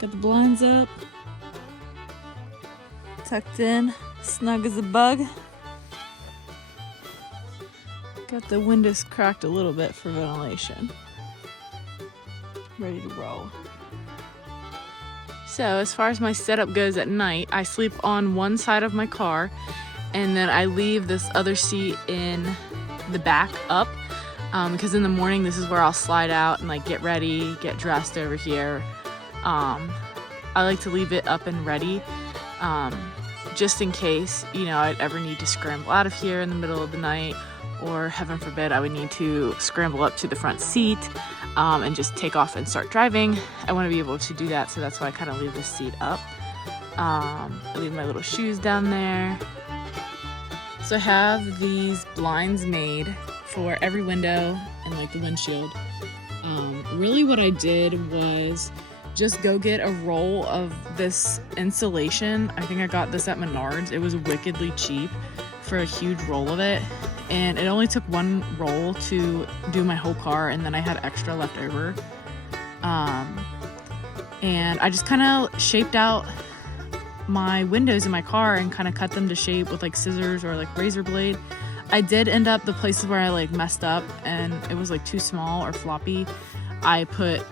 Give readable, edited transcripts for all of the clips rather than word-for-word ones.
Got the blinds up, tucked in, snug as a bug. Got the windows cracked a little bit for ventilation. Ready to roll. So as far as my setup goes at night, I sleep on one side of my car and then I leave this other seat in the back up because in the morning this is where I'll slide out and like get ready, get dressed over here. I like to leave it up and ready just in case, you know, I'd ever need to scramble out of here in the middle of the night, or heaven forbid I would need to scramble up to the front seat and just take off and start driving. I want to be able to do that, so that's why I kind of leave this seat up. I leave my little shoes down there. So I have these blinds made for every window and like the windshield. Really what I did was just go get a roll of this insulation. I think I got this at Menards. It was wickedly cheap for a huge roll of it. And it only took one roll to do my whole car, and then I had extra left over. And I just kind of shaped out my windows in my car and kind of cut them to shape with like scissors or like razor blade. I did end up, the places where I like messed up and it was like too small or floppy, I put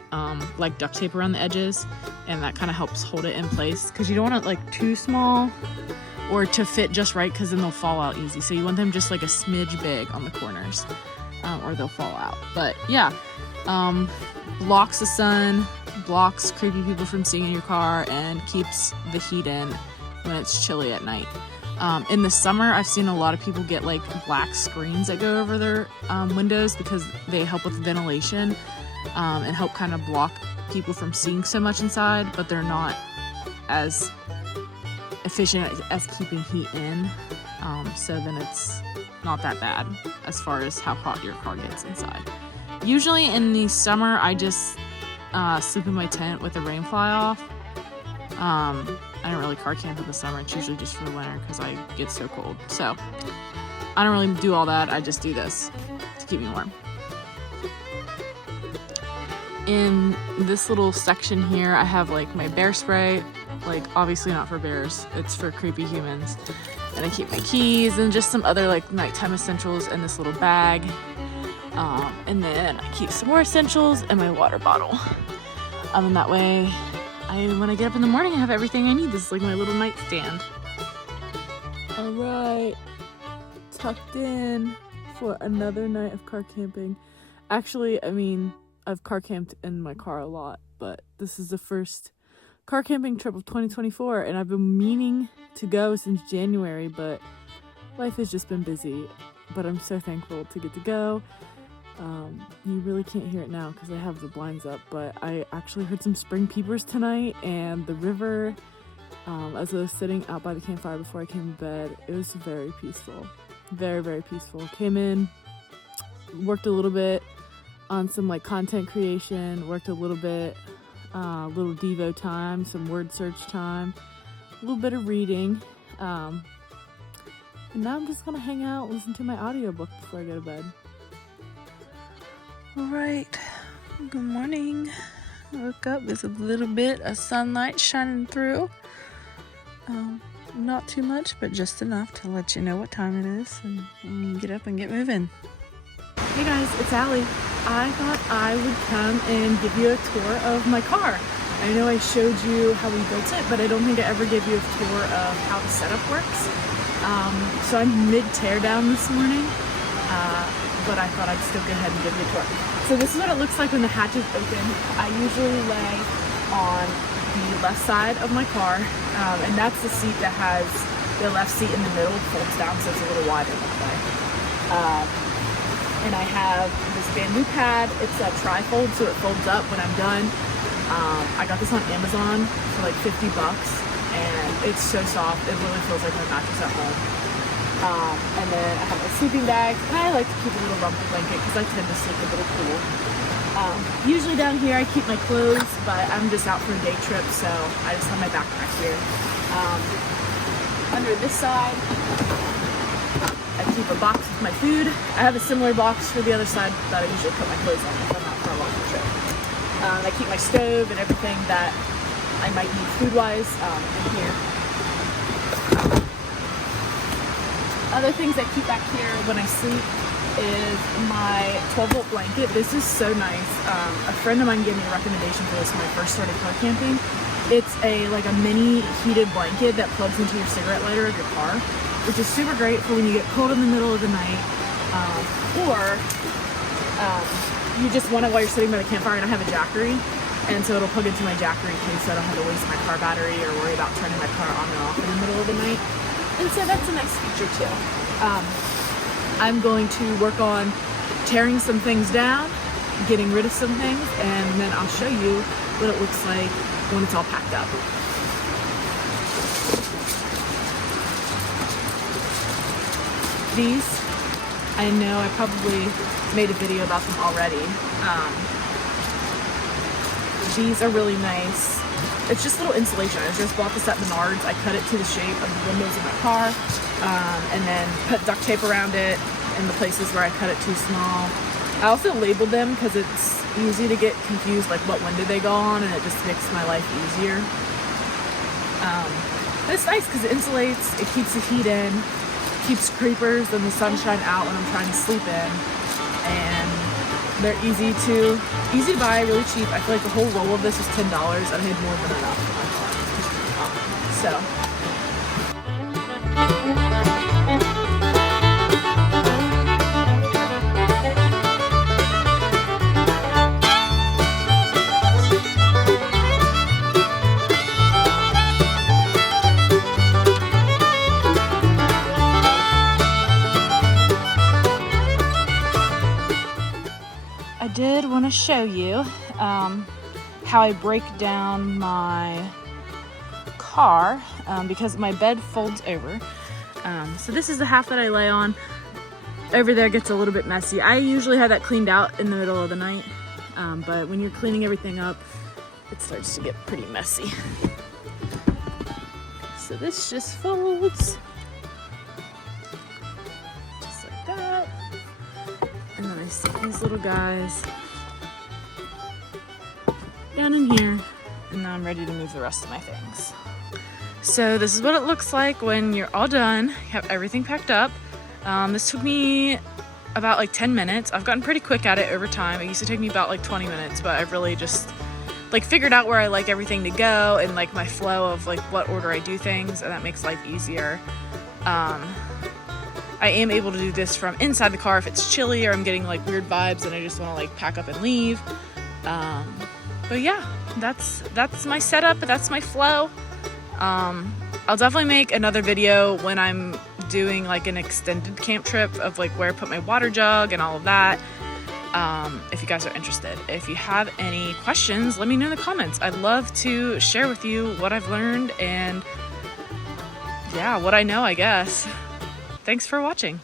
like duct tape around the edges, and that kind of helps hold it in place because you don't want it like too small or to fit just right, because then they'll fall out easy. So you want them just like a smidge big on the corners, or they'll fall out. But yeah, blocks the sun, blocks creepy people from seeing in your car, and keeps the heat in when it's chilly at night. In the summer, I've seen a lot of people get like black screens that go over their windows because they help with ventilation and help kind of block people from seeing so much inside, but they're not as efficient as keeping heat in, so then it's not that bad as far as how hot your car gets inside. Usually in the summer I just sleep in my tent with the rain fly off. I don't really car camp in the summer. It's usually just for the winter because I get so cold, so I don't really do all that. I just do this to keep me warm. In this little section here I have like my bear spray, like obviously not for bears, it's for creepy humans. And I keep my keys and just some other like nighttime essentials in this little bag. And then I keep some more essentials and my water bottle. And that way, when I get up in the morning, I have everything I need. This is like my little nightstand. All right, tucked in for another night of car camping. Actually, I mean, I've car camped in my car a lot, but this is the first car camping trip of 2024, and I've been meaning to go since January, but life has just been busy. But I'm so thankful to get to go. You really can't hear it now because I have the blinds up, but I actually heard some spring peepers tonight, and the river, as I was sitting out by the campfire before I came to bed, it was very peaceful. Very, very peaceful. Came in, worked a little bit on some like content creation, worked a little bit, little Devo time, some word search time, a little bit of reading, and now I'm just gonna hang out, listen to my audiobook before I go to bed. Alright, good morning. I woke up, there's a little bit of sunlight shining through. Not too much, but just enough to let you know what time it is and get up and get moving. Hey guys, it's Allie. I thought I would come and give you a tour of my car. I know I showed you how we built it, but I don't think I ever gave you a tour of how the setup works. So I'm mid-teardown this morning, but I thought I'd still go ahead and give you a tour. So this is what it looks like when the hatch is open. I usually lay on the left side of my car, and that's the seat that has the left seat in the middle, folds down so it's a little wider that way. And I have this bamboo pad. It's a tri-fold, so it folds up when I'm done. I got this on Amazon for like 50 bucks, and it's so soft. It really feels like my mattress at home. And then I have my sleeping bag, and I like to keep a little rumple blanket because I tend to sleep a little cool. Usually down here I keep my clothes, but I'm just out for a day trip, so I just have my backpack here. Under this side, I keep a box with my food. I have a similar box for the other side that I usually put my clothes on if I'm out for a long trip. I keep my stove and everything that I I might need food-wise in here. Other things I keep back here when I sleep is my 12-volt blanket. This is so nice. A friend of mine gave me a recommendation for this when I first started car camping. It's like a mini heated blanket that plugs into your cigarette lighter of your car, which is super great for when you get cold in the middle of the night, or you just want it while you're sitting by the campfire. And I have a Jackery, and so it'll plug into my Jackery in case I don't have to waste my car battery or worry about turning my car on and off in the middle of the night. And so that's a nice feature too. I'm going to work on tearing some things down, getting rid of some things, and then I'll show you what it looks like when it's all packed up. These, I know I probably made a video about them already. These are really nice. It's just little insulation. I just bought this at Menards. I cut it to the shape of the windows of my car, and then put duct tape around it in the places where I cut it too small. I also labeled them because it's easy to get confused, like what window they go on, and it just makes my life easier. But it's nice because it insulates, it keeps the heat in, keeps creepers and the sunshine out when I'm trying to sleep in, and they're easy to buy, really cheap. I feel like the whole roll of this is $10, and I had more than enough for my car. So. I did want to show you how I break down my car because my bed folds over. So this is the half that I lay on. Over there gets a little bit messy. I usually have that cleaned out in the middle of the night, but when you're cleaning everything up, it starts to get pretty messy. So this just folds just like that. And then I stick these little guys down in here, and now I'm ready to move the rest of my things. So this is what it looks like when you're all done. You have everything packed up. This took me about like 10 minutes. I've gotten pretty quick at it over time. It used to take me about like 20 minutes, but I've really just like figured out where I like everything to go and like my flow of like what order I do things, and that makes life easier. I am able to do this from inside the car if it's chilly or I'm getting like weird vibes and I just want to like pack up and leave. But yeah, that's my setup, that's my flow. I'll definitely make another video when I'm doing like an extended camp trip of like where I put my water jug and all of that. If you guys are interested. If you have any questions, let me know in the comments. I'd love to share with you what I've learned and yeah, what I know, I guess. Thanks for watching.